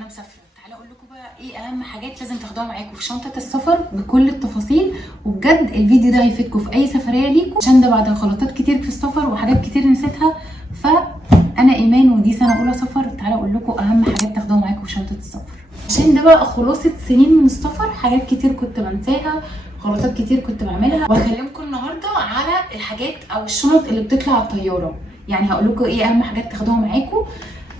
انا مسافره. تعالى اقول لكم بقى ايه اهم حاجات لازم تاخدوها معاكم في شنطه السفر بكل التفاصيل. وبجد الفيديو ده هيفيدكم في اي سفريه ليكم، عشان ده بعد غلطات كتير في السفر وحاجات كتير نسيتها. فانا ايمان ودي سنه اولى سفر. تعالى اقول لكم اهم حاجات تاخدوها معاكم في شنطه السفر، عشان ده بقى خلاصه سنين من السفر. حاجات كتير كنت بنساها، غلطات كتير كنت بعملها. وهكلمكم النهارده على الحاجات او الشنط اللي بتطلع على الطياره. يعني هقول لكم ايه اهم حاجات تاخدوها معاكم.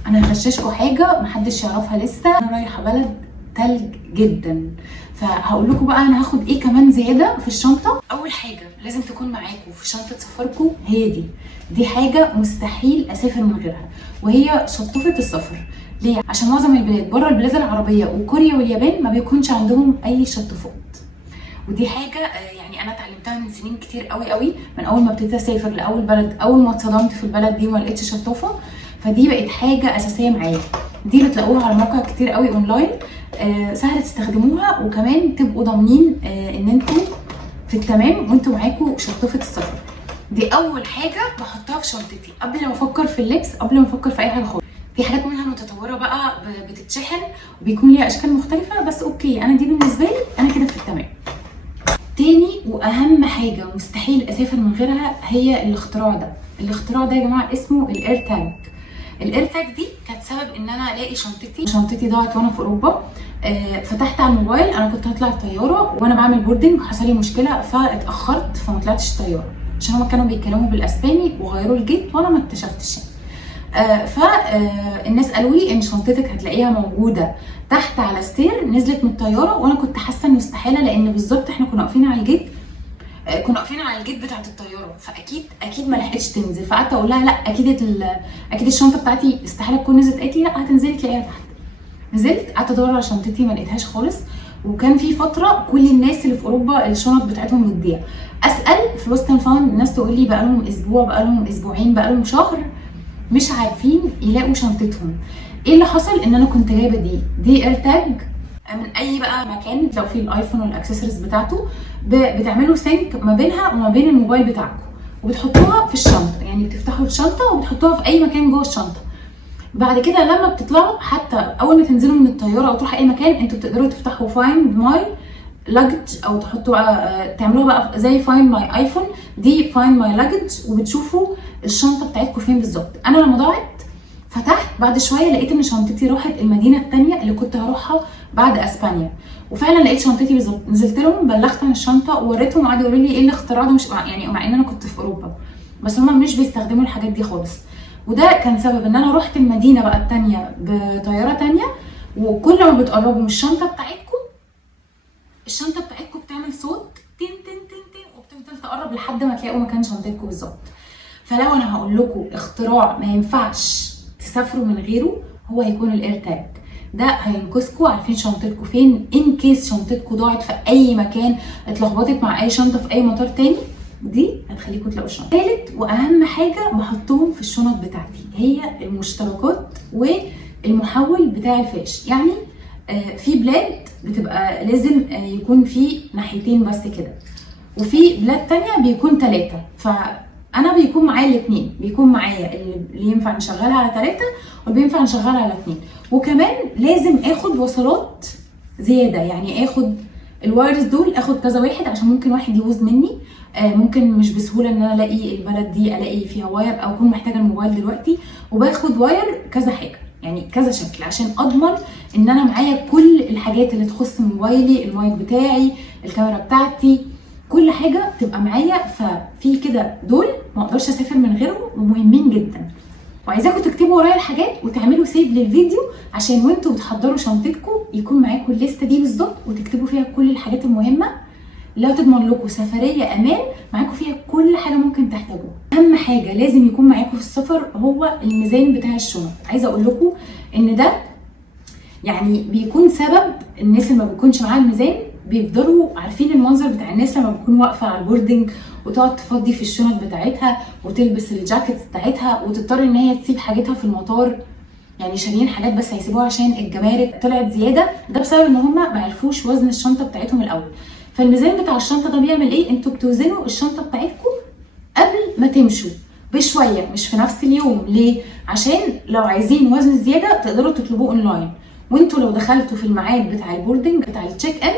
انا هغششكم حاجه محدش يعرفها لسه. انا رايحه بلد تلج جدا، فهقول لكم بقى انا هاخد ايه كمان زياده في الشنطه. اول حاجه لازم تكون معاكم في شنطه سفركم هي دي حاجه مستحيل اسافر من غيرها، وهي شطافه السفر. ليه؟ عشان معظم البلاد بره البلاد العربيه وكوريا واليابان ما بيكونش عندهم اي شطافات. ودي حاجه يعني انا اتعلمتها من سنين كتير قوي، من اول ما ابتديت اسافر لاول بلد. اول ما اتصدمت في البلد دي وما لقيتش شطافه، فدي بقت حاجه اساسيه معايا. دي بتلاقوها على مواقع كتير قوي اونلاين، سهل تستخدموها، وكمان تبقوا ضامنين ان انتوا في التمام وانتوا معاكم شطافه السفر. دي اول حاجه بحطها في شنطتي قبل ما افكر في اللبس، قبل ما افكر في اي حاجه خالص. في حاجات منها متطوره بقى بتتشحن وبيكون ليها اشكال مختلفه، بس اوكي انا دي بالنسبه لي انا كده في التمام. تاني واهم حاجه مستحيل اسافر من غيرها هي الاختراع ده. الاختراع ده يا جماعه اسمه الاير تاج. الاير تاج دي كانت سبب ان انا الاقي شنطتي ضاعت وانا في اوروبا. فتحت على الموبايل، انا كنت هطلع الطياره وانا بعمل بوردنج حصل لي مشكله فاتاخرت فما طلعتش الطياره، عشان هما كانوا بيتكلموا بالاسباني وغيروا الجيت وانا ما اكتشفتش. فالناس قالوا لي ان شنطتك هتلاقيها موجوده تحت على ستير نزلت من الطياره، وانا كنت حاسه انه استحاله، لان بالظبط احنا كنا واقفين على الجيت، بتاعه الطياره، فاكيد ما لحقتش تنزل. فقعدت اقول لها لا اكيد الشنطه بتاعتي استحاله تكون نزلت. قالت لي لا هتنزلي تلاقيها تحت. نزلت قعدت ادور على شنطتي ما لقيتهاش خالص. وكان في فتره كل الناس اللي في اوروبا الشنط بتاعتهم بتضيع. اسال في لوست اند فاوند، الناس تقول لي بقالهم اسبوع، بقالهم اسبوعين، بقالهم شهر مش عارفين يلاقوا شنطتهم. ايه اللي حصل؟ ان انا كنت جايبه دي اير تاج من اي بقى مكان. لو في الايفون والاكسسوارز بتاعته بتعملوا سينك ما بينها وما بين الموبايل بتاعكم، وبتحطوها في الشنطه. يعني بتفتحوا الشنطه وبتحطوها في اي مكان جوه الشنطه. بعد كده لما بتطلعوا، حتى اول ما تنزلوا من الطياره او تروحوا اي مكان، انتوا بتقدروا تفتحوا فايند ماي لاجج، او تحطوا تعملوها بقى زي فايند ماي ايفون، دي فايند ماي لاجج، وبتشوفوا الشنطه بتاعتكم فين بالظبط. انا لما ضاعت فتحت بعد شويه لقيت ان شنطتي راحت المدينه الثانيه اللي كنت هروحها بعد اسبانيا، وفعلا لقيت شنطتي بالظبط. نزلت لهم بلغت عن الشنطه ووريتهم، وقعدوا يقولوا لي ايه الاختراع ده، مش يعني مع ان انا كنت في اوروبا، بس هم مش بيستخدموا الحاجات دي خالص. وده كان سبب ان انا رحت المدينه بقى الثانيه بطياره ثانيه، وكل ما بتقربوا من الشنطه بتاعتكم بتعمل صوت تين تين تين تين، وبتفضل تقرب لحد ما تلاقوا مكان شنطتكم بالظبط. فلو انا هقول لكم اختراع ما ينفعش تسافروا من غيره، هو هيكون الاير تاج. ده هينقذكم، عارفين شنطتكم فين ان كيس شنطتكم ضاعت في اي مكان، اتلخبطت مع اي شنطه في اي مطار تاني، دي هتخليكم تلاقوا الشنطه. ثالث واهم حاجه بحطهم في الشنط بتاعتي هي المشتركات والمحول بتاع الفلاش. يعني في بلاد بتبقى لازم يكون في ناحيتين بس كده، وفي بلاد تانية بيكون 3. فانا بيكون معايا الاثنين، بيكون معايا اللي ينفع نشغلها على 3 واللي ينفع نشغلها على 2. وكمان لازم اخد وصلات زياده، يعني اخد الوايرز دول، اخد كذا واحد، عشان ممكن واحد يبوظ مني. ممكن مش بسهوله ان انا الاقي البلد دي الاقي فيها واير، او اكون محتاجه الموبايل دلوقتي، وباخد واير كذا حاجه، يعني كذا شكل، عشان اضمن ان انا معايا كل الحاجات اللي تخص موبايلي، المايك بتاعي، الكاميرا بتاعتي، كل حاجه تبقى معايا. ففي كده دول ما اقدرش اسافر من غيرهم، ومهمين جدا. وعايزاكم تكتبوا ورايا الحاجات وتعملوا سيف للفيديو، عشان وانتوا بتحضروا شنطتكم يكون معاكم الليسته دي بالظبط، وتكتبوا فيها كل الحاجات المهمه اللي هتضمن لكم سفريه امان معاكم فيها كل حاجه ممكن تحتاجوها. اهم حاجه لازم يكون معاكم في السفر هو الميزان بتاع الشنط. عايزه اقول لكم ان ده يعني بيكون سبب الناس اللي ما بيكونش معاها الميزان بيفضلوا عارفين المنظر بتاع الناس لما بتكون واقفه على البوردنج وتقعد تفضي في الشنط بتاعتها وتلبس الجاكيت بتاعتها، وتضطر ان هي تسيب حاجتها في المطار. يعني شاريين حاجات بس هيسيبوها عشان الجمارك طلعت زياده، ده بسبب ان هم ما عرفوش وزن الشنطه بتاعتهم الاول. فالميزان بتاع الشنطه ده بيعمل ايه؟ انتوا بتوزنوا الشنطه بتاعتكم قبل ما تمشوا بشويه، مش في نفس اليوم. ليه؟ عشان لو عايزين وزن زياده تقدروا تطلبوه اونلاين، وانتوا لو دخلتوا في الميعاد بتاع البوردنج بتاع التشيك ان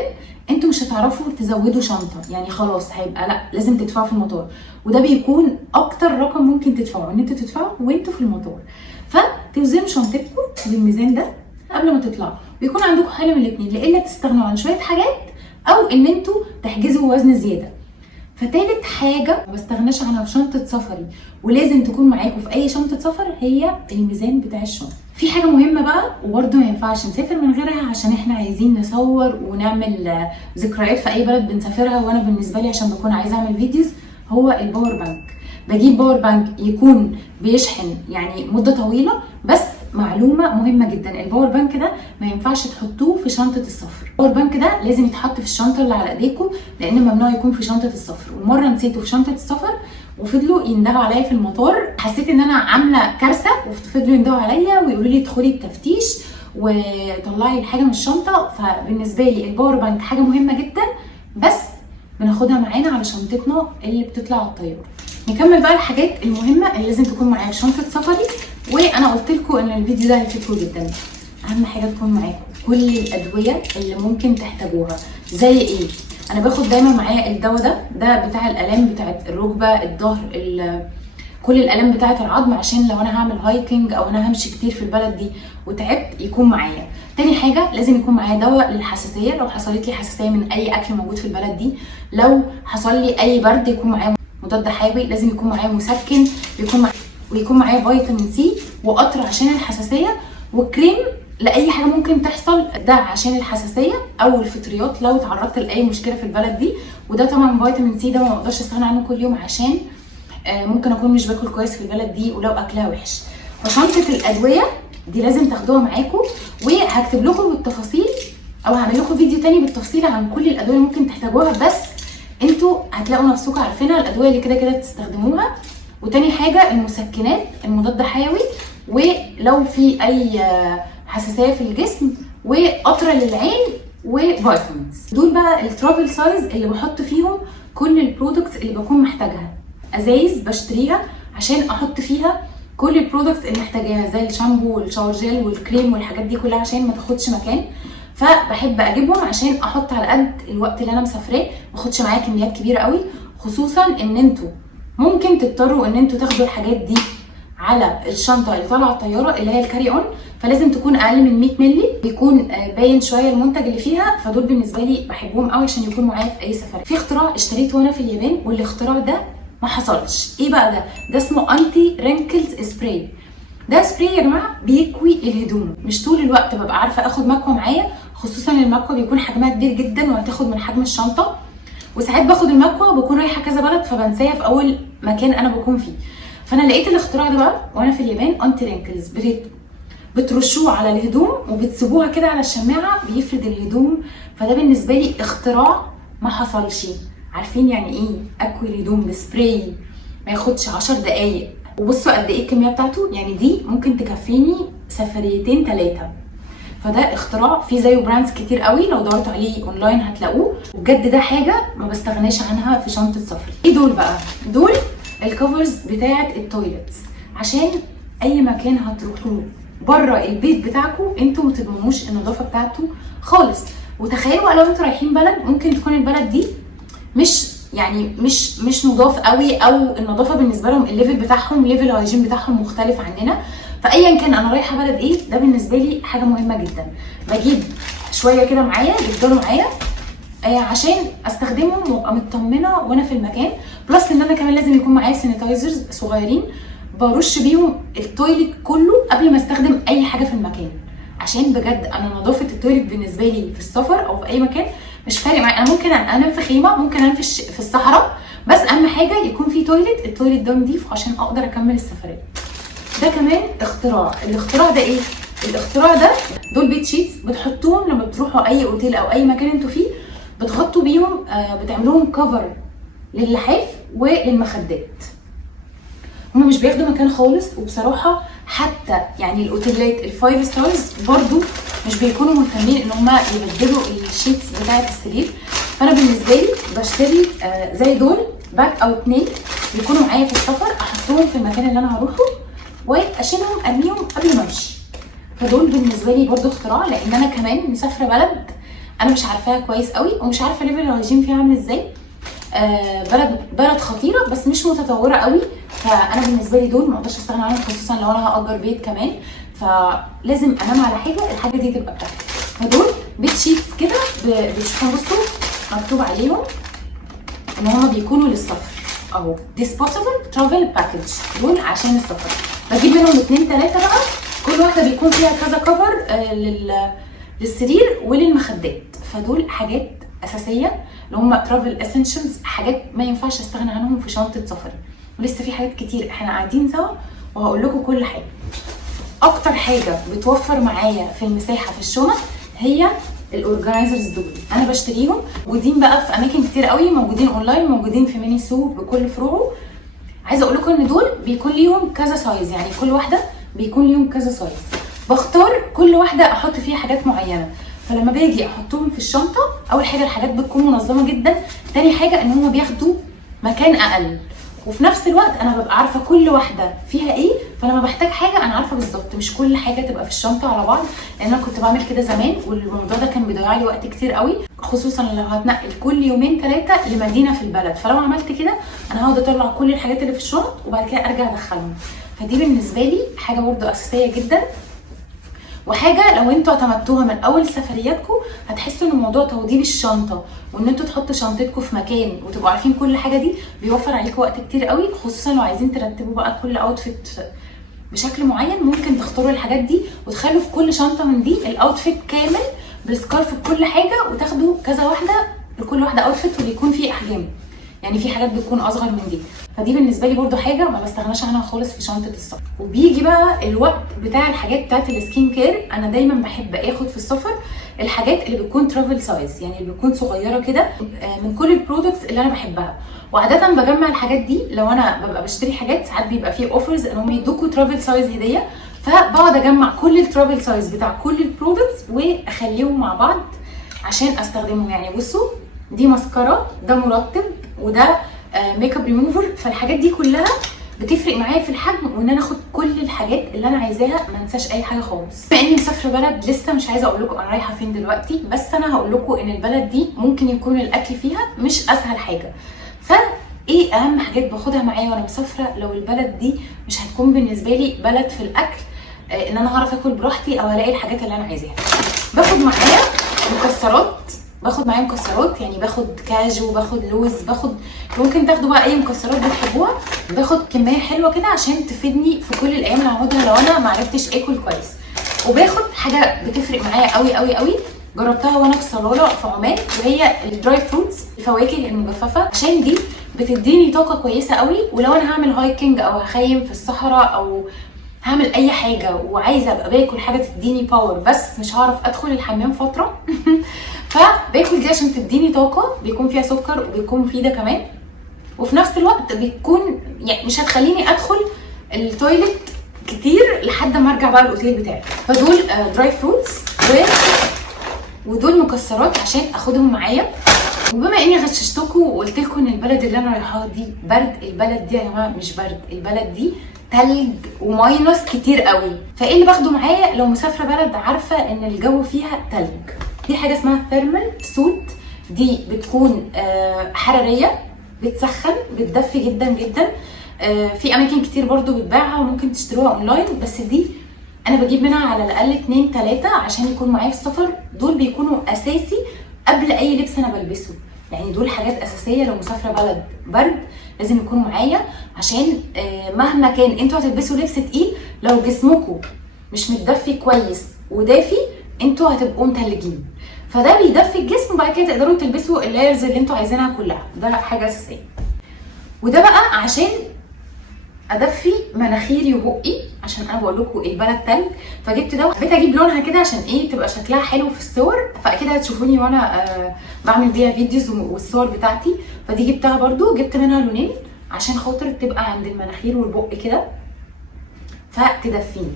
انتوا مش هتعرفوا تزودوا شنطه، يعني خلاص هيبقى لا لازم تدفعوا في المطار، وده بيكون اكتر رقم ممكن تدفعوا ان انتوا تدفعوا وانتوا في المطار. فتوزنوا شنطتكم بالميزان ده قبل ما تطلعوا، ويكون عندكم حل من الاثنين، لا الا تستغنوا عن شويه حاجات او ان انتوا تحجزوا وزن زياده. فتالت حاجه ما بستغناش عنها في شنطه سفري ولازم تكون معاكم في اي شنطه سفر هي الميزان بتاع الشنطه. في حاجه مهمه بقى وبرده ما ينفعش نسافر من غيرها عشان احنا عايزين نصور ونعمل ذكريات في اي بلد بنسافرها، وانا بالنسبه لي عشان بكون عايزه اعمل فيديوز هو الباور بانك. بجيب باور بانك يكون بيشحن يعني مده طويله، بس معلومه مهمه جدا، الباور بانك ده ما ينفعش تحطوه في شنطه السفر. الباور بانك ده لازم يتحط في الشنطه اللي على ايديكم، لان ممنوع يكون في شنطه السفر. ومره نسيته في شنطه السفر وفضلوا يندهوا عليا في المطار، حسيت ان انا عامله كارثه، وفضلوا يندهوا عليا ويقولوا لي ادخلي التفتيش وطلعي الحاجه من الشنطه. فبالنسبه لي الباور بانك حاجه مهمه جدا، بس بناخدها معانا على شنطتنا اللي بتطلع على الطياره. نكمل بقى الحاجات المهمه اللي لازم تكون معايا في شنطه سفري، وانا قلت لكم ان الفيديو ده هيفيدكم جدا. اهم حاجه تكون معاكم كل الادويه اللي ممكن تحتاجوها. زي ايه؟ انا باخد دايما معايا الدواء ده بتاع الالام بتاعت الركبه، الظهر، كل الالام بتاعت العظم، عشان لو انا هعمل هايكنج او انا همشي كتير في البلد دي وتعبت يكون معايا. تاني حاجه لازم يكون معايا دواء للحساسيه، لو حصلت لي حساسيه من اي اكل موجود في البلد دي. لو حصل لي اي برد يكون معايا مضاد حيوي، لازم يكون معايا مسكن، ويكون معايا فيتامين سي، وقطر عشان الحساسيه، وكريم لاي حاجه ممكن تحصل، ده عشان الحساسيه او الفطريات لو تعرضت لاي مشكله في البلد دي. وده طبعا فيتامين سي ده ما اقدرش استغنى عنه كل يوم، عشان ممكن اكون مش باكل كويس في البلد دي ولو اكلها وحش. فشنطه الادويه دي لازم تاخدوها معاكم، وهكتب لكم بالتفاصيل او هعمل لكم فيديو تاني بالتفصيل عن كل الادويه اللي ممكن تحتاجوها، بس انتوا هتلاقوا نفسكم عارفينها، الادويه اللي كده كده تستخدموها. وتاني حاجه المسكنات، المضاد حيوي، ولو في اي حساسيه في الجسم، وقطره للعين، وفيتامينز. دول بقى الترافل سايز اللي بحط فيهم كل البرودكتس اللي بكون محتاجها. ازايز بشتريها عشان احط فيها كل البرودكتس اللي محتاجاها، زي الشامبو والشاور جيل والكريم والحاجات دي كلها، عشان ما تاخدش مكان. فبحب اجيبهم عشان احط على قد الوقت اللي انا مسافراه، ما اخدش معايا كميات كبيره قوي، خصوصا ان انتوا ممكن تضطروا ان انتوا تاخدوا الحاجات دي على الشنطه اللي طالعه الطياره اللي هي الكاري اون، فلازم تكون اقل من 100 مللي، بيكون باين شويه المنتج اللي فيها. فدول بالنسبه لي بحبهم قوي عشان يكون معايا في اي سفر. في اختراع اشتريته وانا في اليابان، والاختراع ده ما حصلش. ايه بقى ده اسمه انتي رينكلز سبراي. ده سبراي يا جماعه بيكوي الهدوم، مش طول الوقت ببقى عارفه اخد مكوه معايا، خصوصا المكوه بيكون حجمها كبير جدا وهتاخد من حجم الشنطه، وساعات باخد المكوه وبكون رايحه كذا بلد فبنساها في اول مكان انا بكون فيه. فانا لقيت الاختراع ده بقى وانا في اليابان، انتي رينكلز، بترشوه على الهدوم وبتسيبوها كده على الشماعه بيفرد الهدوم. فده بالنسبه لي اختراع ما حصلش. عارفين يعني ايه اكوي الهدوم بسبراي ما ياخدش 10 دقايق؟ وبصوا قد ايه الكميه بتاعته، يعني دي ممكن تكفيني سفريتين 3. فده اختراع في زيه براندز كتير قوي، لو دورت عليه اونلاين هتلاقوه. وبجد ده حاجه ما بستغناش عنها في شنطه سفري. ايه دول بقى؟ دول الكفرز بتاعه التويلتس، عشان اي مكان هتروحوه بره البيت بتاعكم انتوا ما تضمنوش النظافه بتاعته خالص. وتخيلوا لو انتوا رايحين بلد ممكن تكون البلد دي مش نضاف قوي، او النظافه بالنسبه لهم الليفل بتاعهم، ليفل الهايجين بتاعهم مختلف عننا. فايا كان انا رايحه بلد ايه، ده بالنسبه لي حاجه مهمه جدا. بجيب شويه كده معايا، يفضلوا معايا عشان استخدمهم وابقى مطمنه وانا في المكان. بلس ان انا كمان لازم يكون معايا سانيتايزرز صغيرين برش بيهم التويلت كله قبل ما استخدم اي حاجه في المكان، عشان بجد انا نظافه التويلت بالنسبه لي في السفر او في اي مكان مش فارق معايا. انا ممكن انام في خيمه، ممكن انام في الصحراء، بس اهم حاجه يكون في تويلت، التويلت ده نضيف عشان اقدر اكمل السفريه. ده كمان اختراع. الاختراع ده ايه؟ الاختراع ده دول بيت شيتس بتحطوهم لما بتروحوا اي اوتيل او اي مكان انتوا فيه، بتغطوا بيهم، بتعملوهم كفر للحاف وللمخدات. هما مش بياخدوا مكان خالص، وبصراحه حتى يعني الاوتيلات الفايف ستارز برضو مش بيكونوا مهتمين ان هما يبدلوا الشيتس بتاعه السرير. فانا بالنسبه لي بشتري زي دول باك او 2 بيكونوا معايا في السفر، احطهم في المكان اللي انا هروحه، واشيلهم ارميهم قبل ما امشي. فدول بالنسبه لي برضو اختراع، لان انا كمان مسافره بلد انا مش عارفاها كويس قوي ومش عارفه ليفل الهيجين فيها عامل ازاي. بلد خطيره بس مش متطوره قوي، فانا بالنسبه لي دول ما اقدرش استغنى عنهم، خصوصا لو انا هاجر بيت كمان، فلازم انام على حاجه الحاجه دي تبقى بتاعتي. فدول بيت شيتس كده بتشوفوا بصوا مكتوب عليهم ان هما بيكونوا للسفر اهو، disposable travel package، دول عشان السفر. بجيب منهم 2 3 بقى، كل واحده بيكون فيها كذا كفر للسرير وللمخدات. فدول حاجات اساسيه اللي هم ترافل اسينشلز، حاجات ما ينفعش استغنى عنهم في شنطه سفري. ولسه في حاجات كتير احنا قاعدين سوا وهقول لكم كل حاجه. اكتر حاجه بتوفر معايا في المساحه في الشنط هي الاورجنايزرز دول، انا بشتريهم موجودين بقى في اماكن كتير قوي، موجودين اونلاين، موجودين في ميني سو بكل فروعه. عايزه اقول لكم ان دول بيكون ليهم كذا سايز، يعني كل واحده بيكون ليهم كذا سايز، بختار كل واحده احط فيها حاجات معينه. فلما باجي احطهم في الشنطه، اول حاجه الحاجات بتكون منظمه جدا، تاني حاجه ان هم بياخدوا مكان اقل، وفي نفس الوقت انا ببقى عارفه كل واحده فيها ايه، فلما بحتاج حاجه انا عارفه بالظبط، مش كل حاجه تبقى في الشنطه على بعض، لان انا كنت بعمل كده زمان والموضوع ده كان بيضيع لي وقت كتير قوي، خصوصا لو هتنقل كل يومين 3 لمدينه في البلد. فلو عملت كده انا هقعد اطلع كل الحاجات اللي في الشنط وبعد كده ارجع ادخلهم. فدي بالنسبه لي حاجه برده اساسيه جدا، وحاجه لو انتوا اعتمدتوها من اول سفرياتكم هتحسوا ان موضوع توضيب الشنطه وان انتوا تحطوا شنطتكم في مكان وتبقوا عارفين كل حاجه دي بيوفر عليكم وقت كتير قوي، خصوصا لو عايزين ترتبوا بقى كل اوتفيت بشكل معين. ممكن تختاروا الحاجات دي وتخلوا في كل شنطه من دي الاوتفيت كامل بالسكارف بكل حاجه، وتاخدوا كذا واحده لكل واحده اوتفيت واللي يكون فيه احجام، يعني في حاجات بتكون اصغر من دي. فدي بالنسبه لي برده حاجه ما بستغناش عنها خالص في شنطه السفر. وبيجي بقى الوقت بتاع الحاجات بتاعت السكين كير. انا دايما بحب اخد في السفر الحاجات اللي بتكون ترافل سايز، يعني اللي بتكون صغيره كده، من كل البرودكتس اللي انا بحبها. وعاده بجمع الحاجات دي لو انا ببقى بشتري حاجات، ساعات بيبقى فيه اوفرز ان هم يدوكوا ترافل سايز هديه، فبقعد اجمع كل الترافل سايز بتاع كل البرودكتس واخليهم مع بعض عشان استخدمهم. يعني بصوا دي ماسكارا، ده مرطب، وده ميك اب ريموفر. فالحاجات دي كلها بتفرق معايا في الحجم، وان انا اخد كل الحاجات اللي انا عايزاها، ما انساش اي حاجه خالص. بما اني مسافره بلد لسه مش عايزه اقول لكم انا رايحه فين دلوقتي، بس انا هقول لكم ان البلد دي ممكن يكون الاكل فيها مش اسهل حاجه. فايه اهم حاجات باخدها معايا وانا مسافره لو البلد دي مش هتكون بالنسبه لي بلد في الاكل ان انا هعرف اكل براحتي او الاقي الحاجات اللي انا عايزاها؟ باخد معايا مكسرات، يعني باخد كاجو، باخد لوز، باخد، ممكن تاخدوا بقى اي مكسرات بتحبوها. باخد كميه حلوه كده عشان تفيدني في كل الايام اللي هقعدها لو انا ما عرفتش اكل كويس. وباخد حاجه بتفرق معايا قوي قوي قوي، جربتها وانا في صلاله في عمان، وهي الدراي فروتس، الفواكه المجففه، عشان دي بتديني طاقه كويسه قوي. ولو انا هعمل هايكنج او هخيم في الصحراء او هعمل اي حاجه وعايزه ابقى باكل حاجه تديني باور بس مش هعرف ادخل الحمام فتره فباكل دي عشان تديني طاقه، بيكون فيها سكر وبيكون مفيده كمان، وفي نفس الوقت بتكون يعني مش هتخليني ادخل التويلت كتير لحد ما ارجع بقى الاوتيل بتاعي. فدول دراي فروتس ودول مكسرات عشان اخدهم معايا. وبما اني غششتكم وقلت لكم ان البلد اللي انا رايحاها دي برد، البلد دي يا جماعه مش برد، البلد دي تلج وماينس كتير قوي. فايه اللي باخده معايا لو مسافره بلد عارفه ان الجو فيها تلج؟ دي حاجه اسمها ثيرمال سوت، دي بتكون حراريه، بتسخن، بتدفي جدا جدا. في اماكن كتير برضو بتباعها وممكن تشتروها اونلاين، بس دي انا بجيب منها على الاقل 2 3 عشان يكون معايا في السفر. دول بيكونوا اساسي قبل اي لبس انا بلبسه، يعني دول حاجات اساسيه لو مسافره بلد برد لازم يكونوا معايا، عشان مهما كان انتوا هتلبسوا لبس تقيل لو جسمكم مش متدفي كويس ودافي انتوا هتبقوا متلجين. فده بيدفي الجسم وبعد كده تقدروا تلبسوا اللايرز اللي انتوا عايزينها كلها، ده حاجه اساسيه. وده بقى عشان ادفي مناخيري وبقي، عشان انا بقول لكم البلد تلج. فجبت ده وحبيت اجيب لونها كده عشان ايه تبقى شكلها حلو في الصور، فاكيد هتشوفوني وانا بعمل بيها فيديوز والصور بتاعتي. فدي جبتها برضو، جبت منها لونين عشان خاطر تبقى عند المناخير والبق كده فتدفيني.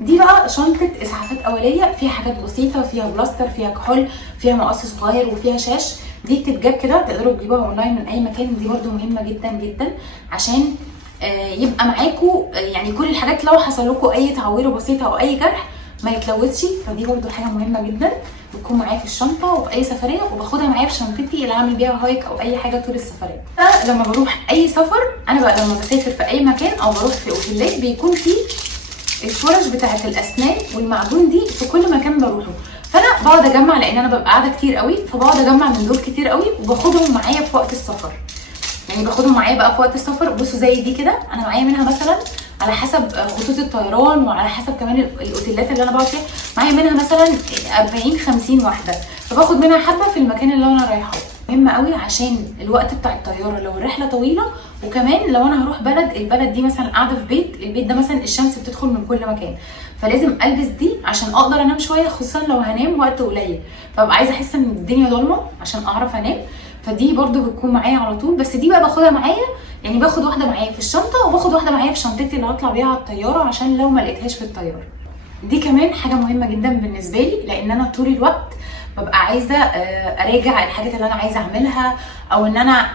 دي بقى شنطه اسعافات اوليه، فيها حاجات بسيطه، فيها بلاستر، فيها كحول، فيها مقص صغير، وفيها شاش. دي بتتجاب كده، تقدروا تجيبوها اونلاين من اي مكان. دي برضو مهمه جدا جدا عشان يبقى معاكوا يعني كل الحاجات لو حصل لكم اي تعويره بسيطه او اي جرح ما يتلوثش. فدي برده حاجه مهمه جدا بتكون معايا في الشنطه وفي اي سفريه، وباخدها معايا في شنطتي اللي اعمل بيها هايك او اي حاجه طول السفريه. فلما بروح اي سفر انا بقى لما بسافر في اي مكان او بروح في اوتيلات بيكون في الفرش بتاعه الاسنان والمعجون دي في كل مكان بروحه. فانا بقعد اجمع لان انا ببقى قاعده كتير قوي، فبقعد اجمع من دول كتير قوي وباخدهم معايا في وقت السفر. يعني باخدهم معايا بقى في وقت السفر. بصوا زي دي كده انا معايا منها مثلا على حسب خطوط الطيران وعلى حسب كمان الاوتيلات اللي انا بقعد فيها، معايا منها مثلا 40 50 واحده، فباخد منها حبه في المكان اللي انا رايحه. مهمه قوي عشان الوقت بتاع الطياره لو الرحله طويله، وكمان لو انا هروح البلد دي مثلا قاعده في البيت ده مثلا الشمس بتدخل من كل مكان، فلازم البس دي عشان اقدر انام شويه، خصوصا لو هنام وقت قليل فببقى عايزه احس ان الدنيا ضلمه عشان اعرف انام. فدي برده بتكون معايا على طول، بس دي بقى باخدها معايا، يعني باخد واحده معايا في الشنطه وباخد واحده معايا في شنطتي اللي هطلع بيها على الطياره عشان لو ما لقيتهاش في الطياره. دي كمان حاجه مهمه جدا بالنسبه لي، لان انا طول الوقت ببقى عايزه اراجع الحاجات اللي انا عايزه اعملها، او ان انا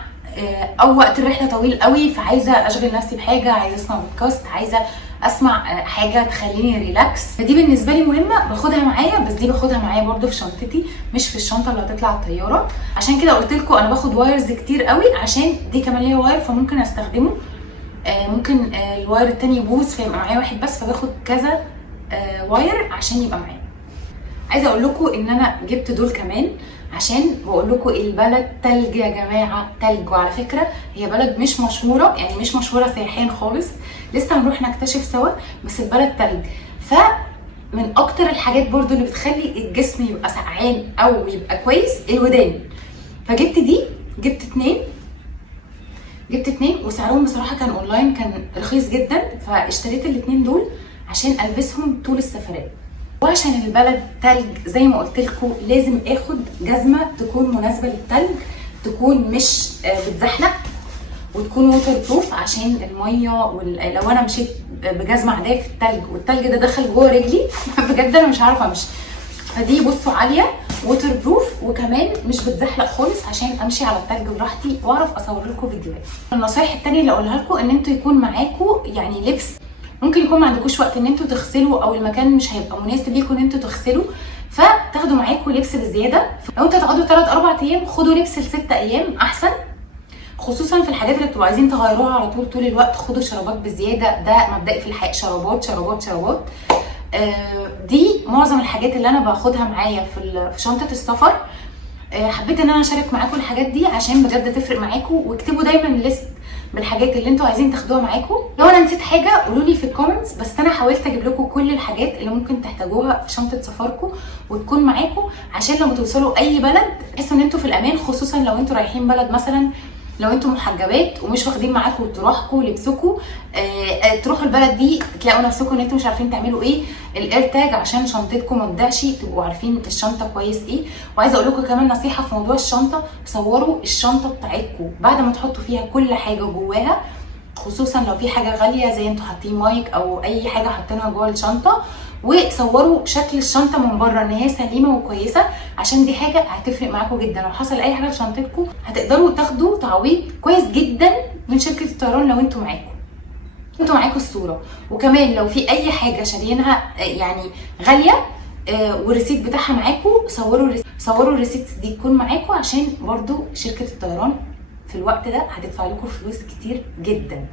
او وقت الرحله طويل قوي فعايزه اشغل نفسي بحاجه، عايزه اسمع بودكاست، عايزه اسمع حاجه تخليني ريلاكس. فدي بالنسبه لي مهمه باخدها معايا، بس دي باخدها معايا برده في شنطتي مش في الشنطه اللي هتطلع الطياره. عشان كده قلت لكم انا باخد وايرز كتير قوي، عشان دي كمان ليها واير فممكن استخدمه، ممكن الواير التاني يبوظ فيبقى معايا واحد بس، فباخد كذا واير عشان يبقى معايا. عايزه اقول لكم ان انا جبت دول كمان عشان بقول لكم البلد تلج يا جماعه، تلج. وعلى فكره هي بلد مش مشهوره، يعني مش مشهوره سياحيا خالص، لسه هنروح نكتشف سوا، بس البلد تلج. فمن اكتر الحاجات برضو اللي بتخلي الجسم يبقى سقعان او يبقى كويس الودان. فجبت دي، جبت اتنين وسعرهم بصراحه كان اونلاين كان رخيص جدا، فاشتريت الاتنين دول عشان البسهم طول السفريه. وعشان البلد تلج زي ما قلت لكم لازم اخد جزمه تكون مناسبه للتلج، تكون مش بتزحلق، وتكون ووتر بروف عشان الميه لو انا مشيت بجزمه عاديه في التلج والتلج ده دخل جوه رجلي بجد انا مش عارفه امشي. فدي بصوا عاليه ووتر بروف وكمان مش بتزحلق خالص عشان امشي على التلج براحتي واعرف اصور لكم فيديوهات. النصايح التانيه اللي اقولها لكم ان انتوا يكون معاكم يعني لبس، ممكن يكون ما عندكوش وقت ان انتوا تغسلوا او المكان مش هيبقى مناسب ليكم ان انتوا تغسلوا، فتاخدوا معاكم لبس بزياده. لو انتوا هتقعدوا 3 4 ايام خدوا لبس ل6 ايام احسن، خصوصا في الحاجات اللي بتبقوا عايزين تغيروها على طول الوقت. خدوا شرابات بزياده، ده مبدئي في الحقيقه، شرابات شرابات شرابات. دي معظم الحاجات اللي انا باخدها معايا في شنطه السفر. حبيت ان انا اشارك معاكم الحاجات دي عشان بجد تفرق معاكم، واكتبوا دايما ليست بالحاجات اللي انتوا عايزين تاخدوها معاكم. لو انا نسيت حاجه قولوا لي في الكومنتس، بس انا حاولت اجيب لكم كل الحاجات اللي ممكن تحتاجوها في شنطه سفركم وتكون معاكم، عشان لما توصلوا اي بلد تحسوا ان انتوا في الامان، خصوصا لو انتوا رايحين بلد مثلا لو انتوا محجبات ومش واخدين معاكم طرحكم لبسكم، تروحوا البلد دي تلاقوا نفسكم ان انتوا مش عارفين تعملوا ايه. الاير تاج عشان شنطتكم ما تضيعش، تبقوا عارفين الشنطه كويس ايه. وعايزه اقول لكم كمان نصيحه في موضوع الشنطه، صوروا الشنطه بتاعتكم بعد ما تحطوا فيها كل حاجه جواها، خصوصا لو في حاجه غاليه زي انتوا حاطين مايك او اي حاجه حاطينها جوه الشنطه، وصوروا شكل الشنطه من بره ان هي سليمه وكويسه، عشان دي حاجه هتفرق معاكم جدا. لو حصل اي حاجه في شنطتكم هتقدروا تاخدوا تعويض كويس جدا من شركه الطيران لو انتوا معاكم الصوره. وكمان لو في اي حاجه شاريينها يعني غاليه والريسيت بتاعها معاكم، صوروا الريسيت دي تكون معاكم، عشان برضو شركه الطيران في الوقت ده هتدفع لكم فلوس كتير جدا.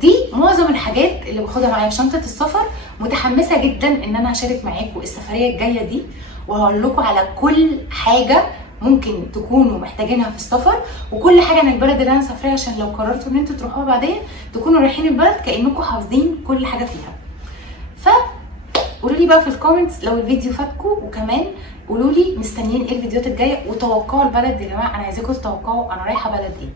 دي معظم الحاجات اللي باخدها معايا في شنطه السفر. متحمسه جدا ان انا هشارك معاكم السفريه الجايه دي، وهقول لكم على كل حاجه ممكن تكونوا محتاجينها في السفر، وكل حاجه عن البلد اللي انا مسافرها، عشان لو قررتوا ان انتوا تروحوها بعدين تكونوا رايحين البلد كانكم حافظين كل حاجه فيها. قولوا لي بقى في الكومنتس لو الفيديو فاتكم، وكمان قولوا لي مستنيين ايه الفيديوهات الجايه، وتوقعوا البلد يا جماعه. انا عايزاكم تتوقعوا انا رايحه بلد ايه.